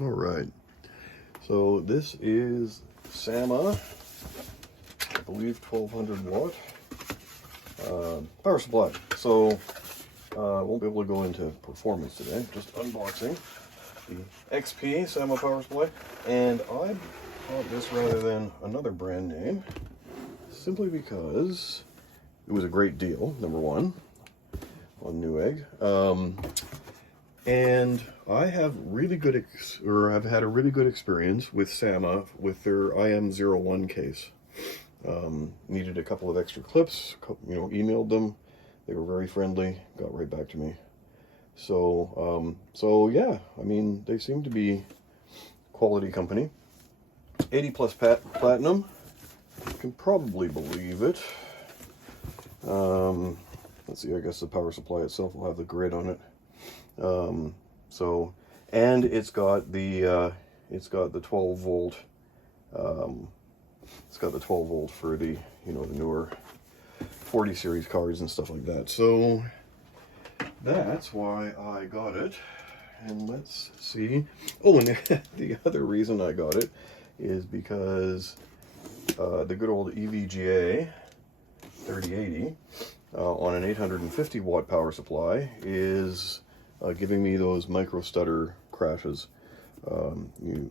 All right, so this is SAMA, I believe 1200 watt power supply. So I won't be able to go into performance today, just unboxing the XP SAMA power supply. And I bought this rather than another brand name, simply because it was a great deal, number one, on Newegg. And I have really good, I've had a really good experience with SAMA with their IM01 case. Needed a couple of extra clips, emailed them. They were very friendly, got right back to me. So yeah, I mean, they seem to be quality company. 80 plus platinum, you can probably believe it. Let's see, I guess the power supply itself will have the grid on it. And it's got the 12 volt, it's got the 12 volt for the, the newer 40 series cards and stuff like that. So that's why I got it. And let's see. Oh, and the other reason I got it is because the good old EVGA 3080 on an 850 watt power supply is giving me those micro stutter crashes. You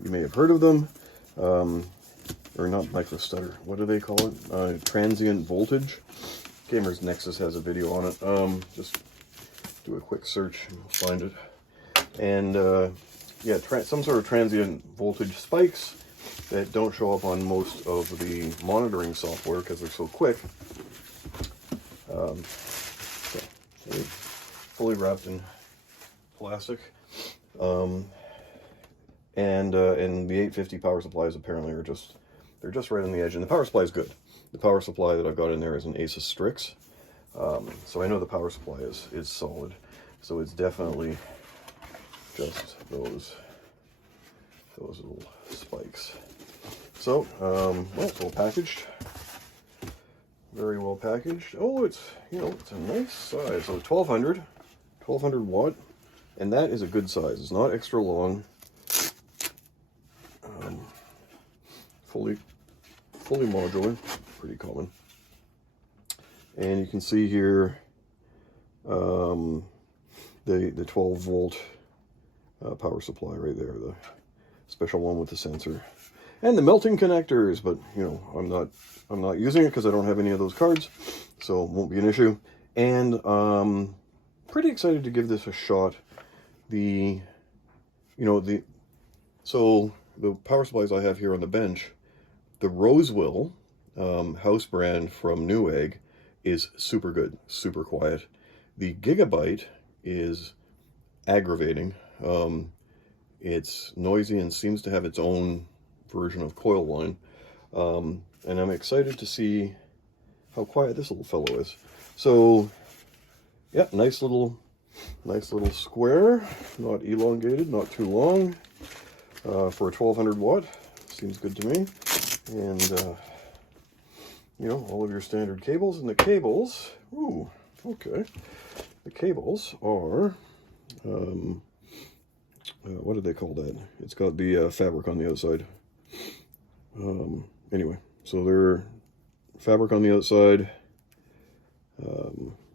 may have heard of them, or not micro stutter. What do they call it? Transient voltage. Gamers Nexus has a video on it. Just do a quick search and find it. And yeah, some sort of transient voltage spikes that don't show up on most of the monitoring software because they're so quick. Fully wrapped in plastic, and the 850 power supplies apparently they're just right on the edge, and the power supply is good. The power supply that I've got in there is an Asus Strix, so I know the power supply is solid. So it's definitely just those little spikes. So well, it's well packaged. Very well packaged. Oh, it's a nice size. So 1200 watt, and that is a good size. It's not extra long. Fully modular, pretty common. And you can see here the 12 volt power supply right there, the special one with the sensor. And the melting connectors, but I'm not using it because I don't have any of those cards, so it won't be an issue. And pretty excited to give this a shot. So the power supplies I have here on the bench, the Rosewell house brand from Newegg is super good, super quiet. The Gigabyte is aggravating. It's noisy and seems to have its own version of coil line, and I'm excited to see how quiet this little fellow is. So yeah, nice little square, not elongated, not too long, for a 1200 watt, seems good to me. And all of your standard cables, and the cables, ooh, okay, the cables are what do they call that? It's got the fabric on the outside. Anyway, so they're fabric on the outside.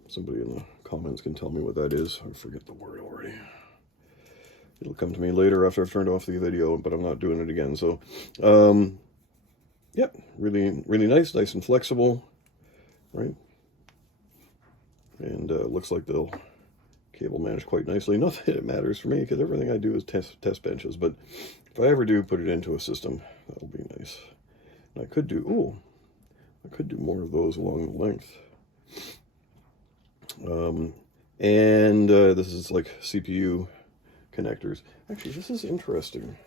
Somebody in the comments can tell me what that is. I forget the word already. It'll come to me later after I've turned off the video, but I'm not doing it again. So, yeah, really, really nice and flexible, right? And looks like they'll cable manage quite nicely. Not that it matters for me, because everything I do is test benches, but if I ever do put it into a system, that'll be nice. And I could do more of those along the length. And this is like CPU connectors. Actually, this is interesting.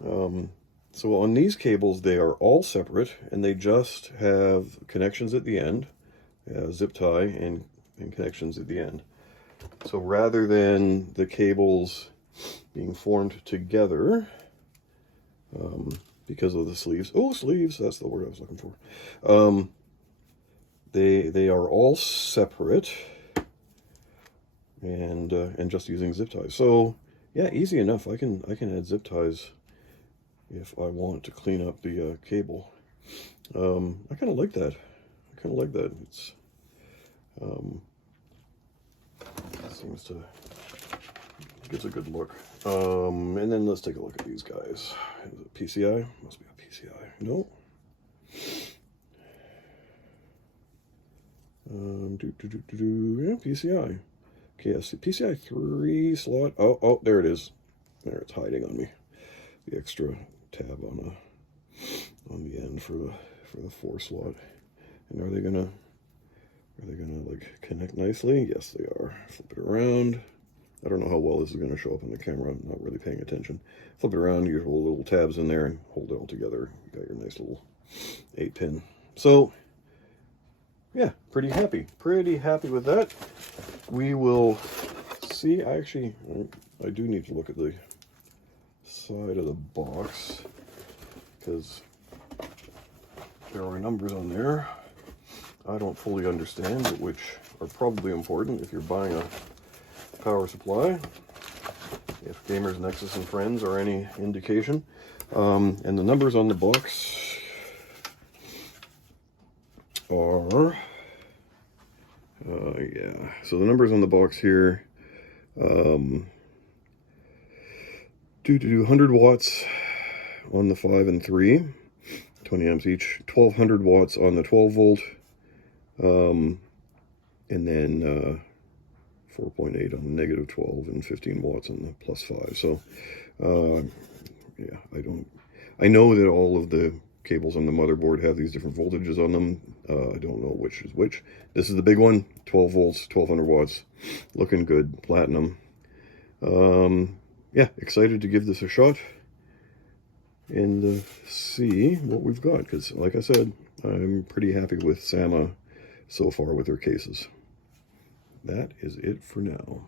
So on these cables, they are all separate, and they just have connections at the end, zip tie and connections at the end. So rather than the cables being formed together, because of the sleeves, sleeves, that's the word I was looking for. They are all separate, and just using zip ties. So Yeah, easy enough. I can add zip ties if I want to clean up the cable. I kind of like that. I kind of like that. It's it seems to gives a good look. And then let's take a look at these guys. Is it PCI? Must be a PCI. No. Yeah, PCI. Okay, yes, PCI 3 slot. Oh, there it is. There, it's hiding on me. The extra tab on the end for the 4 slot. And are they gonna like connect nicely? Yes, they are. Flip it around. I don't know how well this is going to show up on the camera. I'm not really paying attention. Flip it around, usual little tabs in there, and hold it all together. You got your nice little 8-pin. So, yeah, pretty happy. Pretty happy with that. We will see. I do need to look at the side of the box, because there are numbers on there I don't fully understand, but which are probably important if you're buying a power supply, if Gamers Nexus and Friends are any indication. And the numbers on the box are, yeah, so the numbers on the box here, 100 watts on the 5 and 3, 20 amps each, 1200 watts on the 12 volt, and then 4.8 on the -12 and 15 watts on the +5. So, yeah, I know that all of the cables on the motherboard have these different voltages on them. I don't know which is which. This is the big one, 12 volts, 1200 watts, looking good, platinum. Yeah, excited to give this a shot and see what we've got, because like I said, I'm pretty happy with SAMA so far with their cases. That is it for now.